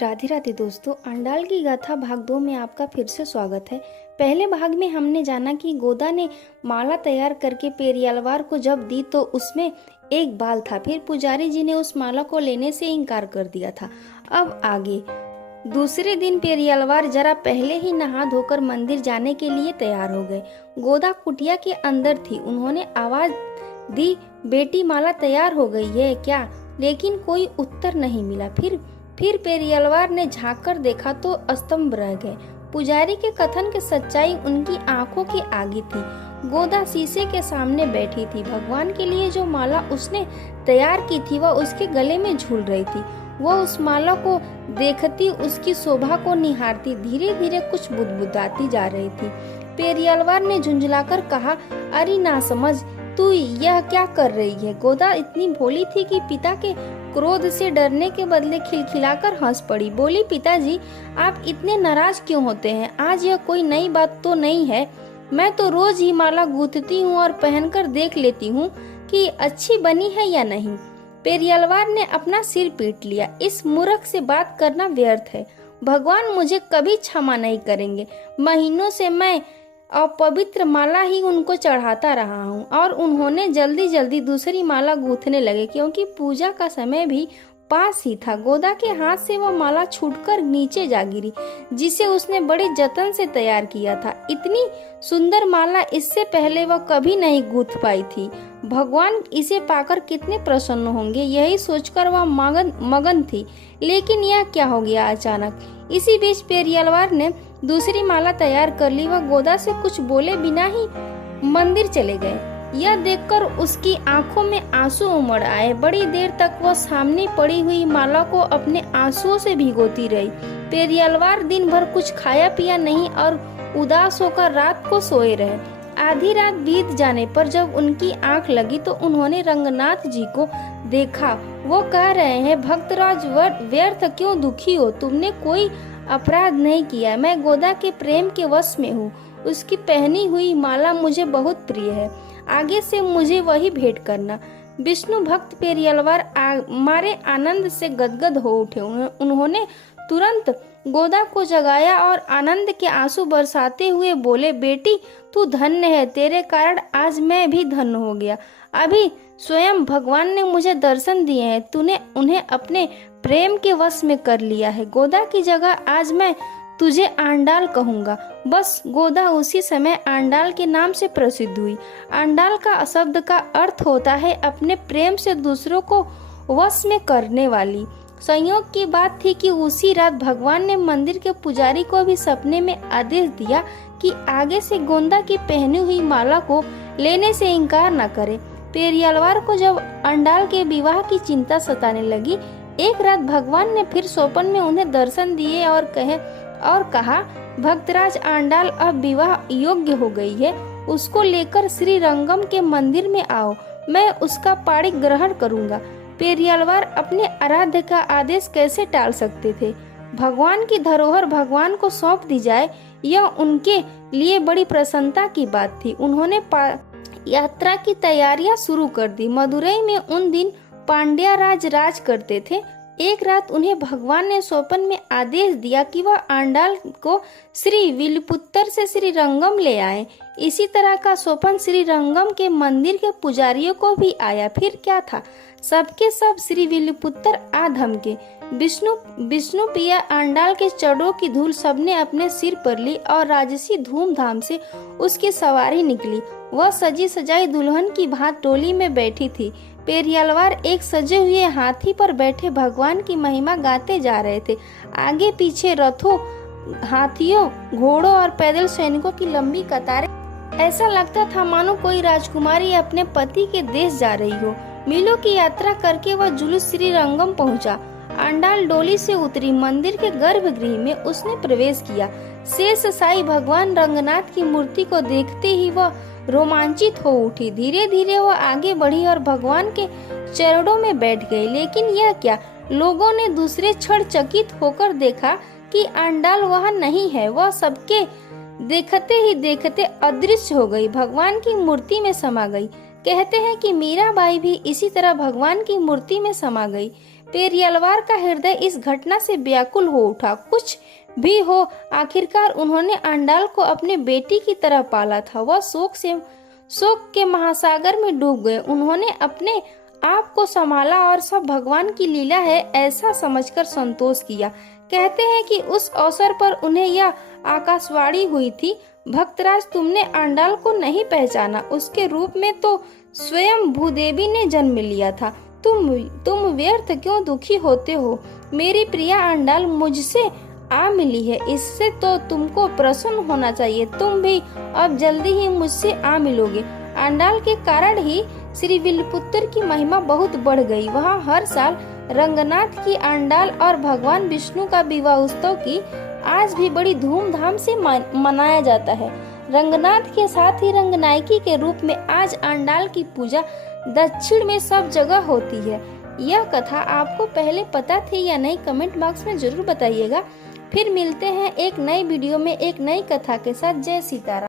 राधे राधे दोस्तों, अंडाल की गाथा भाग 2 में आपका फिर से स्वागत है। पहले भाग में हमने जाना कि गोदा ने माला तैयार करके पेरियालवार को जब दी तो उसमें एक बाल था। फिर पुजारी जी ने उस माला को लेने से इनकार कर दिया था। अब आगे दूसरे दिन पेरियालवार जरा पहले ही नहा धोकर मंदिर जाने के लिए तैयार हो गए। गोदा कुटिया के अंदर थी। उन्होंने आवाज दी, बेटी माला तैयार हो गई है क्या? लेकिन कोई उत्तर नहीं मिला। फिर पेरियालवार ने झांक कर देखा तो स्तंभ रह गए। पुजारी के कथन की सच्चाई उनकी आंखों के आगे थी। गोदा शीशे के सामने बैठी थी। भगवान के लिए जो माला उसने तैयार की थी वह उसके गले में झूल रही थी। वह उस माला को देखती, उसकी शोभा को निहारती, धीरे धीरे कुछ बुदबुदाती जा रही थी। पेरियालवार ने झुंझलाकर कहा, अरे ना समझ, तू यह क्या कर रही है? गोदा इतनी भोली थी कि पिता के क्रोध से डरने के बदले खिलखिलाकर हंस पड़ी। बोली, पिताजी आप इतने नाराज क्यों होते हैं? आज यह कोई नई बात तो नहीं है। मैं तो रोज ही माला गूंथती हूँ और पहनकर देख लेती हूँ कि अच्छी बनी है या नहीं। पेरियालवार ने अपना सिर पीट लिया। इस मूर्ख से बात करना व्यर्थ है। भगवान मुझे कभी क्षमा नहीं करेंगे। महीनों से मैं अपवित्र माला ही उनको चढ़ाता रहा हूँ और उन्होंने जल्दी जल्दी दूसरी माला गूंथने लगे क्योंकि पूजा का समय भी पास ही था। गोदा के हाथ से वह माला छूटकर नीचे जा गिरी जिसे उसने बड़े जतन से तैयार किया था। इतनी सुंदर माला इससे पहले वह कभी नहीं गूंथ पाई थी। भगवान इसे पाकर कितने प्रसन्न होंगे, यही सोचकर वह मगन थी। लेकिन यह क्या हो गया अचानक? इसी बीच पेरियालवार ने दूसरी माला तैयार कर ली। वह गोदा से कुछ बोले बिना ही मंदिर चले गए। यह देखकर उसकी आंखों में आंसू उमड़ आए। बड़ी देर तक वह सामने पड़ी हुई माला को अपने आंसुओं से भिगोती रही। पेरियालवार दिन भर कुछ खाया पिया नहीं और उदास होकर रात को सोए रहे। आधी रात बीत जाने पर जब उनकी आंख लगी तो उन्होंने रंगनाथ जी को देखा। वो कह रहे हैं, भक्तराज व्यर्थ क्यों दुखी हो? तुमने कोई अपराध नहीं किया। मैं गोदा के प्रेम के वश में हूँ। उसकी पहनी हुई माला मुझे बहुत प्रिय है। आगे से मुझे वही भेंट करना। विष्णु भक्त पेरियालवार मारे आनंद से गदगद हो उठे। उन्होंने तुरंत गोदा को जगाया और आनंद के आंसू बरसाते हुए बोले, बेटी तू धन्य है, तेरे कारण आज मैं भी धन्य हो गया। अभी स्वयं भगवान ने मुझे दर्शन दिए हैं। तूने उन्हें अपने प्रेम के वश में कर लिया है। गोदा की जगह आज मैं तुझे आंडाल कहूंगा। बस गोदा उसी समय आंडाल के नाम से प्रसिद्ध हुई। आंडाल का शब्द का अर्थ होता है अपने प्रेम से दूसरों को वश में करने वाली। संयोग की बात थी कि उसी रात भगवान ने मंदिर के पुजारी को भी सपने में आदेश दिया कि आगे से गोदा की पहनी हुई माला को लेने से इनकार न करे। पेरियालवार को जब आंडाल के विवाह की चिंता सताने लगी, एक रात भगवान ने फिर स्वप्न में उन्हें दर्शन दिए और कहा, भक्तराज आंडाल अब विवाह योग्य हो गई है। उसको लेकर श्री रंगम के मंदिर में आओ, मैं उसका पाणी ग्रहण करूंगा। पेरियालवार अपने आराध्य का आदेश कैसे टाल सकते थे? भगवान की धरोहर भगवान को सौंप दी जाए, यह उनके लिए बड़ी प्रसन्नता की बात थी। उन्होंने यात्रा की तैयारियां शुरू कर दी। मदुरई में उन दिन पांड्या राज करते थे। एक रात उन्हें भगवान ने स्वप्न में आदेश दिया कि वह आंडाल को श्री विल्लुपुत्तर से श्री रंगम ले आए। इसी तरह का स्वप्न श्री रंगम के मंदिर के पुजारियों को भी आया। फिर क्या था, सबके सब श्री विल्लुपुत्तर आ धमके। विष्णु पिया आंडाल के चरणों की धूल सबने अपने सिर पर ली और राजसी धूमधाम से उसकी सवारी निकली। वह सजी सजाई दुल्हन की भांति टोली में बैठी थी। पेरियालवार एक सजे हुए हाथी पर बैठे भगवान की महिमा गाते जा रहे थे। आगे पीछे रथों, हाथियों, घोड़ों और पैदल सैनिकों की लंबी कतारें। ऐसा लगता था मानो कोई राजकुमारी अपने पति के देश जा रही हो। मीलों की यात्रा करके वह जुलूस श्री रंगम पहुंचा। आंडाल डोली से उतरी। मंदिर के गर्भगृह में उसने प्रवेश किया। शेष साई भगवान रंगनाथ की मूर्ति को देखते ही वह रोमांचित हो उठी। धीरे धीरे वह आगे बढ़ी और भगवान के चरणों में बैठ गई। लेकिन यह क्या, लोगों ने दूसरे क्षण चकित होकर देखा कि आंडाल वहां नहीं है। वह सबके देखते ही देखते अदृश्य हो गई, भगवान की मूर्ति में समा गई। कहते हैं कि मीराबाई भी इसी तरह भगवान की मूर्ति में समा गई। पेरियालवार का हृदय इस घटना से व्याकुल हो उठा। कुछ भी हो, आखिरकार उन्होंने आंडाल को अपने बेटी की तरह पाला था। वह शोक के महासागर में डूब गए। उन्होंने अपने आप को संभाला और सब भगवान की लीला है ऐसा समझकर संतोष किया। कहते हैं कि उस अवसर पर उन्हें यह आकाशवाणी हुई थी, भक्तराज, तुमने आंडाल को नहीं पहचाना, उसके रूप में तो स्वयं भूदेवी ने जन्म लिया था। तुम व्यर्थ क्यों दुखी होते हो? मेरी प्रिया आंडाल मुझसे आ मिली है, इससे तो तुमको प्रसन्न होना चाहिए। तुम भी अब जल्दी ही मुझसे आ मिलोगे। आंडाल के कारण ही श्री विल्लपुत्र की महिमा बहुत बढ़ गई। वहाँ हर साल रंगनाथ की, आंडाल और भगवान विष्णु का विवाह उत्सव की आज भी बड़ी धूमधाम से मनाया जाता है। रंगनाथ के साथ ही रंगनायकी के रूप में आज आंडाल की पूजा दक्षिण में सब जगह होती है। यह कथा आपको पहले पता थी या नहीं, कमेंट बॉक्स में जरूर बताइएगा। फिर मिलते हैं एक नई वीडियो में एक नई कथा के साथ। जय सीताराम।